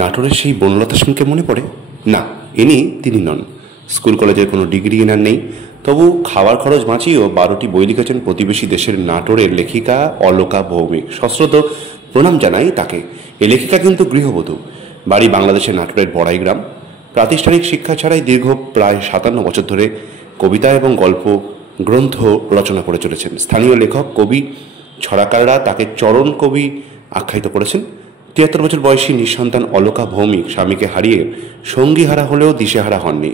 নাটোরের সেই বনলতা সেনকে মনে পড়ে? না, তিনি নন। স্কুল কলেজের কোনো ডিগ্রি এনার নেই, তবু খাওয়ার খরচ বাঁচিয়েও 12টি বই লিখেছেন প্রতিবেশী দেশের নাটোরের লেখিকা অলকা ভৌমিক। সশ্রদ্ধ প্রণাম জানাই তাকে। এই লেখিকা কিন্তু গৃহবধূ, বাড়ি বাংলাদেশের নাটোরের বড়াই গ্রাম। প্রাতিষ্ঠানিক শিক্ষা ছাড়াই দীর্ঘ প্রায় 57 বছর ধরে কবিতা এবং গল্প গ্রন্থ রচনা করে চলেছেন। স্থানীয় লেখক, কবি, ছড়াকাররা তাকে চরণ কবি আখ্যায়িত করেছেন। 73 বছর বয়সী নিঃসন্তান অলকা ভৌমিক স্বামীকে হারিয়ে সঙ্গীহারা হলেও দিশেহারা হননি।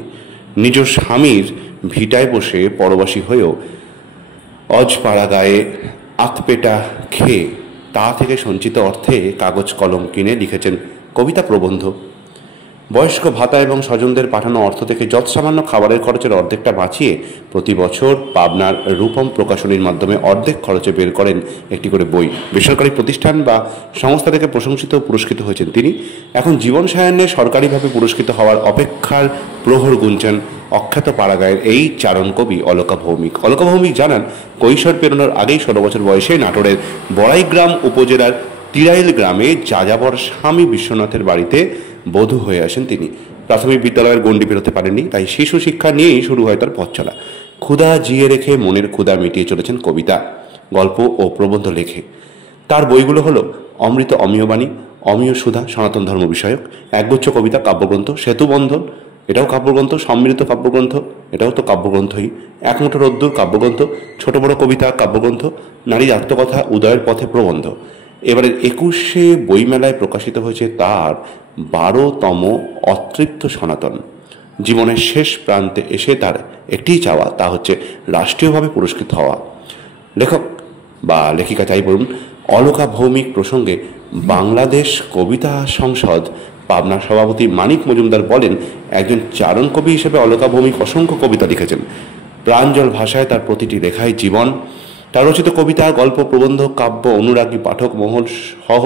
নিজ স্বামীর ভিটায় বসে পরবাসী হয়েও অজপাড়া গায়ে আতপেটা খেয়ে তা থেকে সঞ্চিত অর্থে কাগজ কলম কিনে লিখেছেন কবিতা প্রবন্ধ। বয়স্ক ভাতা এবং স্বজনদের পাঠানো অর্থ থেকে যৎসামান্য খাবারের খরচের অর্ধেকটা বাঁচিয়ে প্রতি বছর পাবনার রূপম প্রকাশনীর মাধ্যমে অর্ধেক খরচে বের করেন একটি করে বই। বেসরকারি প্রতিষ্ঠান বা সংস্থা থেকে প্রশংসিত ও পুরস্কৃত হয়েছেন তিনি। এখন জীবন সায়ান্নে সরকারিভাবে পুরস্কৃত হওয়ার অপেক্ষার প্রহর গুনছেন অখ্যাত পাড়াগাঁয়ের এই চারণ কবি অলকা ভৌমিক। অলকা ভৌমিক জানান, কৈশোর পেরোনোর আগেই 16 বছর বয়সে নাটোরের বড়াইগ্রাম উপজেলার তিরাইল গ্রামে যাযাবর স্বামী বিশ্বনাথের বাড়িতে বধূ হয়ে আসেন তিনি। প্রাথমিক বিদ্যালয়ের গণ্ডি পেরোতে পারেননি, তাই শিশু শিক্ষা নিয়েই শুরু হয় তার পথ চলা। ক্ষুধা জিয়ে রেখে মনের ক্ষুধা মিটিয়ে চলেছেন কবিতা, গল্প ও প্রবন্ধ লেখে। তার বইগুলো হলো অমৃত অমীয়বাণী, অমীয় সুধা সনাতন ধর্ম বিষয়ক, একগুচ্ছ কবিতা কাব্যগ্রন্থ, সেতুবন্ধন এটাও কাব্যগ্রন্থ, সম্মিলিত কাব্যগ্রন্থ এটাও তো কাব্যগ্রন্থই, একমুঠো রোদ্দুর কাব্যগ্রন্থ, ছোট বড় কবিতা কাব্যগ্রন্থ, নারীর আত্মকথা, উদয়ের পথে প্রবন্ধ। এবারের 21শে বইমেলায় প্রকাশিত হয়েছে তার 12তম অতৃপ্ত সনাতন। জীবনের শেষ প্রান্তে এসে তার একটিই চাওয়া, তা হচ্ছে রাষ্ট্রীয়ভাবে পুরস্কৃত হওয়া। লেখক বা লেখিকা যাই বলুন, অলকা ভৌমিক প্রসঙ্গে বাংলাদেশ কবিতা সংসদ পাবনার সভাপতি মানিক মজুমদার বলেন, একজন চারণ কবি হিসেবে অলকা ভৌমিক অসংখ্য কবিতা লিখেছেন। প্রাঞ্জল ভাষায় তার প্রতিটি লেখায় জীবন। তার রচিত কবিতা, গল্প, প্রবন্ধ, কাব্য অনুরাগী পাঠক মহল সহ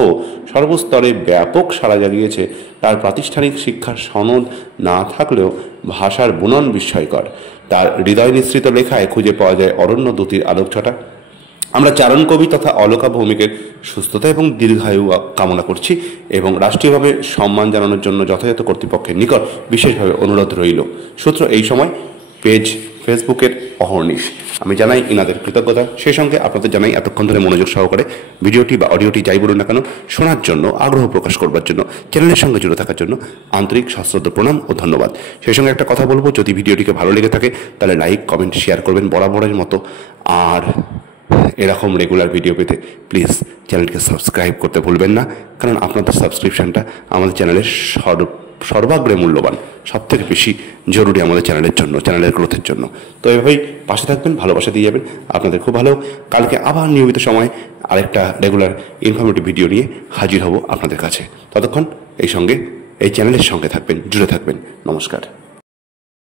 সর্বস্তরে ব্যাপক সাড়া জাগিয়েছে। তার প্রাতিষ্ঠানিক শিক্ষার সনদ না থাকলেও ভাষার বুনন বিস্ময়কর। তার হৃদয় নিঃসৃত লেখায় খুঁজে পাওয়া যায় অরণ্য দূতির আলোকছটা। আমরা চারণ কবি তথা অলকা ভৌমিকের সুস্থতা এবং দীর্ঘায়ু কামনা করছি এবং রাষ্ট্রীয়ভাবে সম্মান জানানোর জন্য যথাযথ কর্তৃপক্ষের নিকট বিশেষভাবে অনুরোধ রইল। সূত্র এই সময় পেজ ফেসবুকের অহর্নিশ। আমি জানাই ইনাদের কৃতজ্ঞতা, সেই সঙ্গে আপনাদের জানাই এতক্ষণ ধরে মনোযোগ সহকারে ভিডিওটি বা অডিওটি যাই বলুন না কেন শোনার জন্য, আগ্রহ প্রকাশ করবার জন্য, চ্যানেলের সঙ্গে জুড়ে থাকার জন্য আন্তরিক সশ্রদ্ধ প্রণাম ও ধন্যবাদ। সেই সঙ্গে একটা কথা বলবো, যদি ভিডিওটিকে ভালো লেগে থাকে তাহলে লাইক, কমেন্ট, শেয়ার করবেন বরাবরের মতো। আর এরকম রেগুলার ভিডিও পেতে প্লিজ চ্যানেলকে সাবস্ক্রাইব করতে ভুলবেন না, কারণ আপনাদের সাবস্ক্রিপশনটা আমাদের চ্যানেলের সর্বাগ্রে মূল্যবান, সব থেকে বেশি জরুরি আমাদের চ্যানেলের জন্য, চ্যানেলের গ্রোথের জন্য। তো এভাবেই পাশে থাকবেন, ভালোবাসা দিয়ে যাবেন। আপনাদের খুব ভালো। কালকে আবার নিয়মিত সময় আরেকটা রেগুলার ইনফরমেটিভ ভিডিও নিয়ে হাজির হব আপনাদের কাছে। ততক্ষণ এই চ্যানেলের সঙ্গে থাকবেন, জুড়ে থাকবেন। নমস্কার।